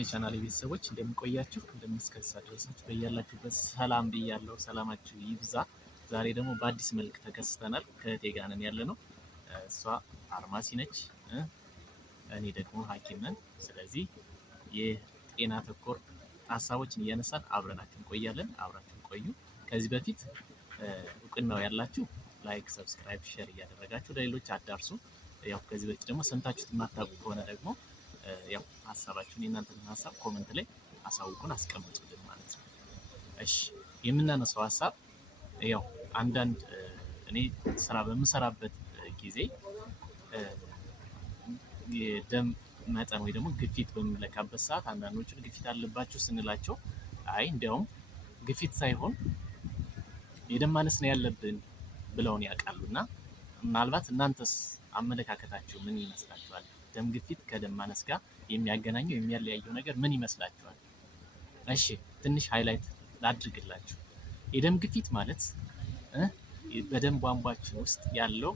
የቻናል ቤተሰቦች እንደምቆያችሁ እንደምስከሳ ድረሳችሁ በያላችሁበት ሰላም ብያለሁ። ሰላማችሁ ይብዛ። ዛሬ ደግሞ በአዲስ መልክ ተከስተናል። ከእህቴ ጋር ነን ያለነው። እሷ ፋርማሲ ነች፣ እኔ ደግሞ ሐኪም ነን። ስለዚህ የጤና ተኮር ሀሳቦችን እያነሳን አብረናችሁ እንቆያለን። አብራችሁ ቆዩ። ከዚህ በፊት እውቅናው ያላችሁ ላይክ፣ ሰብስክራይብ፣ ሼር እያደረጋችሁ ለሌሎች አዳርሱ። ያው ከዚህ በፊት ደግሞ ሰምታችሁት የማታውቁ ከሆነ ደግሞ ያው ሀሳባችሁን የእናንተን ሀሳብ ኮመንት ላይ አሳውቁን፣ አስቀምጡልን ማለት ነው። እሺ የምናነሳው ሀሳብ ያው አንዳንድ እኔ ስራ በምሰራበት ጊዜ የደም መጠን ወይ ደግሞ ግፊት በምንለካበት ሰዓት አንዳንዶቹን ግፊት አለባችሁ ስንላቸው አይ እንዲያውም ግፊት ሳይሆን የደም ማነስ ነው ያለብን ብለውን ያውቃሉ። እና ምናልባት እናንተስ አመለካከታችሁ ምን ይመስላችኋል? ደም ግፊት ከደም ማነስ ጋር የሚያገናኘው የሚያለያየው ነገር ምን ይመስላችኋል? እሺ ትንሽ ሃይላይት ላድርግላችሁ። የደም ግፊት ማለት በደም ቧንቧችን ውስጥ ያለው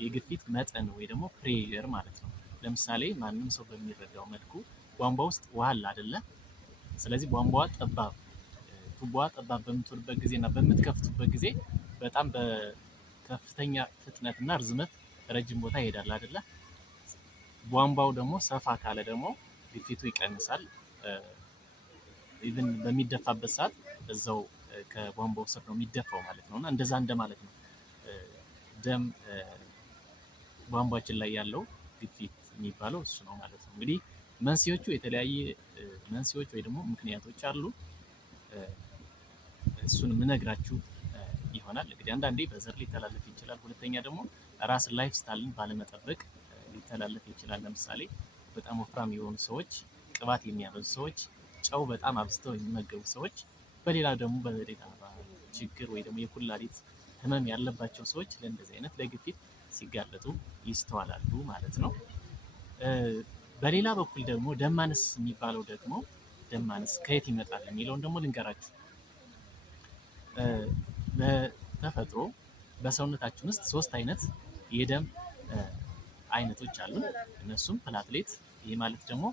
የግፊት መጠን ወይ ደግሞ ፕሬሸር ማለት ነው። ለምሳሌ ማንም ሰው በሚረዳው መልኩ ቧንቧ ውስጥ ውሃ አለ አይደለ? ስለዚህ ቧንቧዋ ጠባብ ቱቦዋ ጠባብ በምትሆንበት ጊዜ እና በምትከፍቱበት ጊዜ በጣም በከፍተኛ ፍጥነትና ርዝመት ረጅም ቦታ ይሄዳል አይደለ? ቧንቧው ደግሞ ሰፋ ካለ ደግሞ ግፊቱ ይቀንሳል። ኢቭን በሚደፋበት ሰዓት እዛው ከቧንቧው ስር ነው የሚደፋው ማለት ነው። እና እንደዛ እንደማለት ነው ደም ቧንቧችን ላይ ያለው ግፊት የሚባለው እሱ ነው ማለት ነው። እንግዲህ መንስኤዎቹ የተለያየ መንስኤዎች ወይ ደግሞ ምክንያቶች አሉ። እሱን የምነግራችሁ ይሆናል። እንግዲህ አንዳንዴ በዘር ሊተላለፍ ይችላል። ሁለተኛ ደግሞ ራስን ላይፍ ስታይልን ባለመጠበቅ ሊተላለፍ ይችላል። ለምሳሌ በጣም ወፍራም የሆኑ ሰዎች፣ ቅባት የሚያበዙ ሰዎች፣ ጨው በጣም አብዝተው የሚመገቡ ሰዎች፣ በሌላ ደግሞ በሌላ ችግር ወይ ደግሞ የኩላሊት ህመም ያለባቸው ሰዎች ለእንደዚህ አይነት ለግፊት ሲጋለጡ ይስተዋላሉ ማለት ነው። በሌላ በኩል ደግሞ ደም ማነስ የሚባለው ደግሞ ደም ማነስ ከየት ይመጣል የሚለውን ደግሞ ልንገራችሁ። በተፈጥሮ በሰውነታችን ውስጥ 3 አይነት የደም አይነቶች አሉ። እነሱም ፕላትሌት፣ ይህ ማለት ደግሞ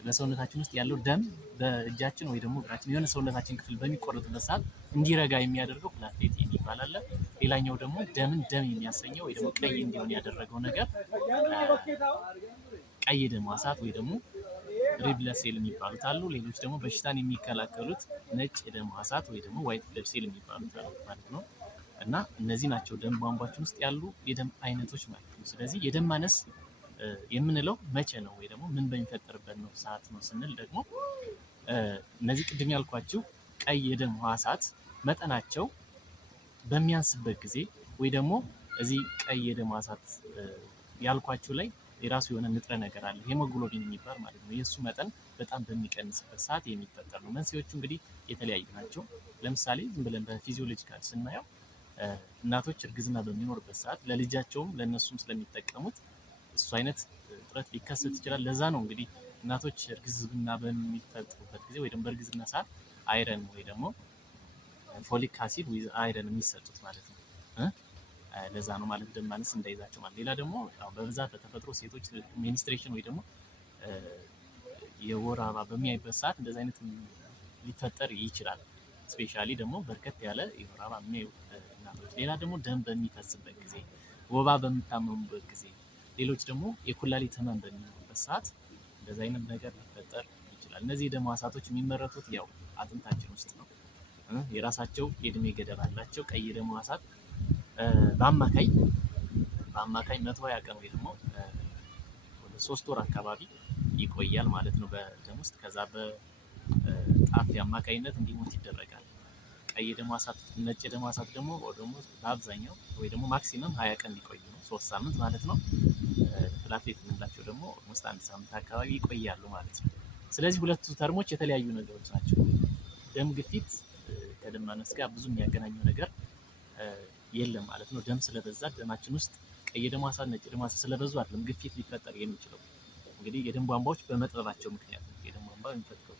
በሰውነታችን ውስጥ ያለው ደም በእጃችን ወይ ደግሞ እግራችን የሆነ ሰውነታችን ክፍል በሚቆረጥበት ሰዓት እንዲረጋ የሚያደርገው ፕላትሌት የሚባል አለ። ሌላኛው ደግሞ ደምን ደም የሚያሰኘው ወይ ደግሞ ቀይ እንዲሆን ያደረገው ነገር ቀይ ደም ሕዋሳት ወይ ደግሞ ሬድ ብለድ ሴል የሚባሉት አሉ። ሌሎች ደግሞ በሽታን የሚከላከሉት ነጭ የደም ሕዋሳት ወይ ደግሞ ዋይት ብለድ ሴል የሚባሉት አሉ ማለት ነው። እና እነዚህ ናቸው ደም ቧንቧችን ውስጥ ያሉ የደም አይነቶች ማለት ነው። ስለዚህ የደም ማነስ የምንለው መቼ ነው ወይ ደግሞ ምን በሚፈጠርበት ነው ሰዓት ነው ስንል ደግሞ እነዚህ ቅድም ያልኳችሁ ቀይ የደም ሕዋሳት መጠናቸው በሚያንስበት ጊዜ ወይ ደግሞ እዚህ ቀይ የደም ሕዋሳት ያልኳችሁ ላይ የራሱ የሆነ ንጥረ ነገር አለ፣ ሄሞግሎቢን የሚባል ማለት ነው። የእሱ መጠን በጣም በሚቀንስበት ሰዓት የሚፈጠር ነው። መንስኤዎቹ እንግዲህ የተለያዩ ናቸው። ለምሳሌ ዝም ብለን በፊዚዮሎጂካል ስናየው እናቶች እርግዝና በሚኖርበት ሰዓት ለልጃቸውም ለእነሱም ስለሚጠቀሙት እሱ አይነት እጥረት ሊከሰት ይችላል። ለዛ ነው እንግዲህ እናቶች እርግዝና በሚፈጥሩበት ጊዜ ወይ ደግሞ በእርግዝና ሰዓት አይረን ወይ ደግሞ ፎሊክ አሲድ ዊዝ አይረን የሚሰጡት ማለት ነው። ለዛ ነው ማለት ደም ማነስ እንዳይዛቸው ማለት። ሌላ ደግሞ በብዛት በተፈጥሮ ሴቶች ሚኒስትሬሽን ወይ ደግሞ የወር አበባ በሚያይበት ሰዓት እንደዚህ አይነት ሊፈጠር ይችላል። ስፔሻሊ ደግሞ በርከት ያለ የወር አበባ የሚያዩ እናቶች። ሌላ ደግሞ ደም በሚፈስበት ጊዜ፣ ወባ በምታመሙበት ጊዜ፣ ሌሎች ደግሞ የኩላሊት ህመም በሚኖርበት ሰዓት እንደዚህ አይነት ነገር ሊፈጠር ይችላል። እነዚህ የደም ሕዋሳቶች የሚመረቱት ያው አጥንታችን ውስጥ ነው። የራሳቸው የእድሜ ገደብ አላቸው። ቀይ የደም ሕዋሳት በአማካይ 120 ቀን ወይ ደግሞ ወደ 3 ወር አካባቢ ይቆያል ማለት ነው በደም ውስጥ። ከዛ በጣፊ አማካይነት እንዲሞት ይደረጋል። ቀይ የደም ሕዋሳት፣ ነጭ የደም ሕዋሳት ደግሞ በአብዛኛው ወይ ደግሞ ማክሲመም 20 ቀን ሊቆዩ ነው፣ 3 ሳምንት ማለት ነው። ፕላትሌት የምንላቸው ደግሞ ኦልሞስት 1 ሳምንት አካባቢ ይቆያሉ ማለት ነው። ስለዚህ ሁለቱ ተርሞች የተለያዩ ነገሮች ናቸው። ደም ግፊት ከደም ማነስ ጋር ብዙ የሚያገናኘው ነገር የለም ማለት ነው። ደም ስለበዛ ደማችን ውስጥ ቀይ የደም ሕዋሳት፣ ነጭ የደም ሕዋሳት ስለበዙ አይደለም ግፊት ሊፈጠር የሚችለው። እንግዲህ የደም ቧንቧዎች በመጥበባቸው ምክንያት ነው። የደም ቧንቧ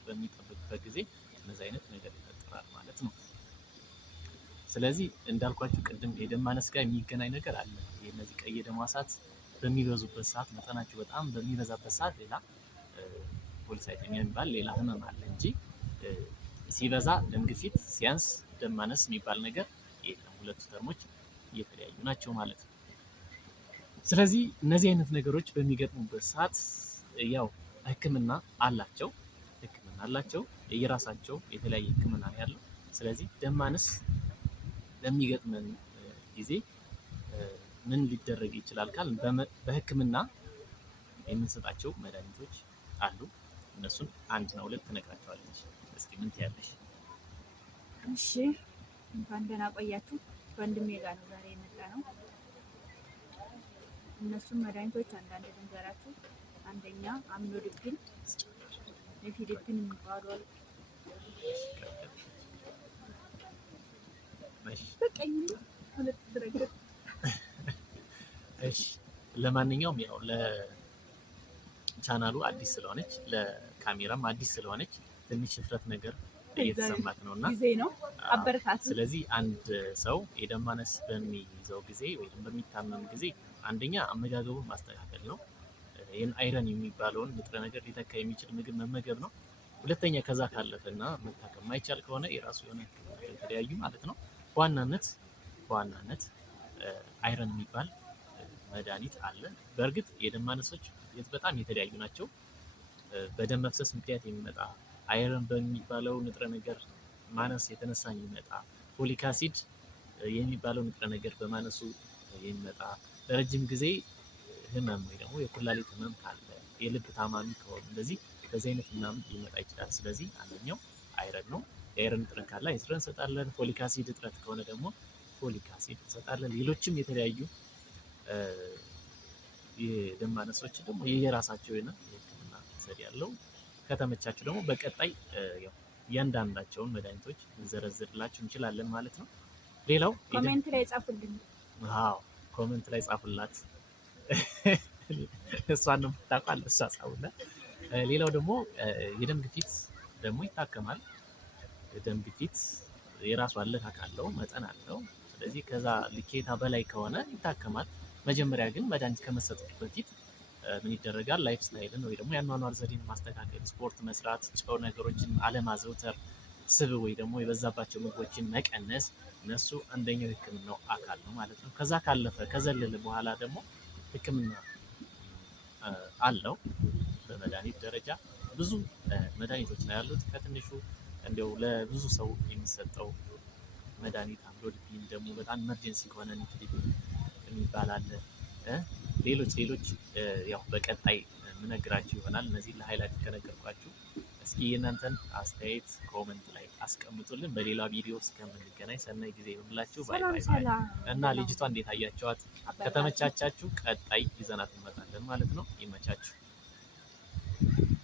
በሚጠበቅበት ጊዜ እነዚህ አይነት ነገር ይፈጠራል ማለት ነው። ስለዚህ እንዳልኳችሁ ቅድም የደም ማነስ ጋር የሚገናኝ ነገር አለ። የእነዚህ ቀይ የደም ሕዋሳት በሚበዙበት ሰዓት፣ መጠናቸው በጣም በሚበዛበት ሰዓት ሌላ ፖሊሳይቴሚያ የሚባል ሌላ ህመም አለ እንጂ ሲበዛ ደም ግፊት፣ ሲያንስ ደም ማነስ የሚባል ነገር የለም። ሁለቱ ተርሞች እየተለያዩ ናቸው ማለት ነው። ስለዚህ እነዚህ አይነት ነገሮች በሚገጥሙበት ሰዓት ያው ህክምና አላቸው የየራሳቸው የተለያየ ህክምና ነው ያለው። ስለዚህ ደም ማነስ በሚገጥመን ጊዜ ምን ሊደረግ ይችላል ካል በህክምና የምንሰጣቸው መድኃኒቶች አሉ። እነሱን አንድና ሁለት ትነግራቸዋለች። እስኪ ምን ትያለሽ? እሺ፣ እንኳን ደህና ቆያችሁ። ወንድሜ ጋር ነው ዛሬ የመጣ ነው። እነሱም መድኃኒቶች አንዳንድ ልንገራችሁ። አንደኛ አምሎድፒን፣ ኔፊሊፕን የሚባሉ አሉ። እሺ፣ ለማንኛውም ያው ለቻናሉ አዲስ ስለሆነች ለካሜራም አዲስ ስለሆነች ትንሽ ሽፍረት ነገር እየተሰማት ነው እና አበረታት። ስለዚህ አንድ ሰው የደም ማነስ በሚይዘው ጊዜ ወይም በሚታመም ጊዜ አንደኛ አመጋገቡን ማስተካከል ነው። ይህን አይረን የሚባለውን ንጥረ ነገር ሊተካ የሚችል ምግብ መመገብ ነው። ሁለተኛ ከዛ ካለፈና መታከም የማይቻል ከሆነ የራሱ የሆነ የተለያዩ ማለት ነው። በዋናነት አይረን የሚባል መድኃኒት አለ። በእርግጥ የደም ማነሶች በጣም የተለያዩ ናቸው። በደም መፍሰስ ምክንያት የሚመጣ አይረን በሚባለው ንጥረ ነገር ማነስ የተነሳ የሚመጣ፣ ፎሊክ አሲድ የሚባለው ንጥረ ነገር በማነሱ የሚመጣ፣ ለረጅም ጊዜ ህመም ወይ ደግሞ የኩላሊት ህመም ካለ፣ የልብ ታማሚ ከሆኑ እንደዚህ በዚህ አይነት ምናምን ሊመጣ ይችላል። ስለዚህ አንደኛው አይረን ነው። የአይረን እጥረት ካለ አይረን እንሰጣለን። ፎሊክ አሲድ እጥረት ከሆነ ደግሞ ፎሊክ አሲድ እንሰጣለን። ሌሎችም የተለያዩ የደም ማነሶች ደግሞ የየራሳቸው የሆነ የህክምና ዘዴ ያለው። ከተመቻችሁ ደግሞ በቀጣይ እያንዳንዳቸውን መድኃኒቶች እንዘረዝርላችሁ እንችላለን ማለት ነው። ሌላው ኮሜንት ላይ ጻፉልን። አዎ ኮሜንት ላይ ጻፉላት። እሷን ነው የምታውቃል፣ እሷ ጻፉላት። ሌላው ደግሞ የደም ግፊት ደግሞ ይታከማል። የደም ግፊት የራሱ አለካክ አለው፣ መጠን አለው። ስለዚህ ከዛ ልኬታ በላይ ከሆነ ይታከማል። መጀመሪያ ግን መድኃኒት ከመሰጠቱ በፊት ምን ይደረጋል? ላይፍ ስታይልን ወይ ደግሞ የአኗኗር ዘዴን ማስተካከል፣ ስፖርት መስራት፣ ጨው ነገሮችን አለማዘውተር፣ ስብ ወይ ደግሞ የበዛባቸው ምግቦችን መቀነስ፣ እነሱ አንደኛው የህክምናው አካል ነው ማለት ነው። ከዛ ካለፈ ከዘለለ በኋላ ደግሞ ህክምና አለው። በመድኃኒት ደረጃ ብዙ መድኃኒቶች ነው ያሉት። ከትንሹ እንዲያው ለብዙ ሰው የሚሰጠው መድኃኒት አምሎድፒን፣ ደግሞ በጣም ኢመርጀንሲ ከሆነ ኔፊሊፕን የሚባል አለ። ሌሎች ያው በቀጣይ የምነግራችሁ ይሆናል። እነዚህ ለሃይላይት ከነገርኳችሁ፣ እስኪ የእናንተን አስተያየት ኮመንት ላይ አስቀምጡልን። በሌላ ቪዲዮ እስከምንገናኝ ሰናይ ጊዜ ይሁንላችሁ። ባይ ባይ። እና ልጅቷ እንዴት አያቸዋት? ከተመቻቻችሁ ቀጣይ ይዘናት እንመጣለን ማለት ነው። ይመቻችሁ።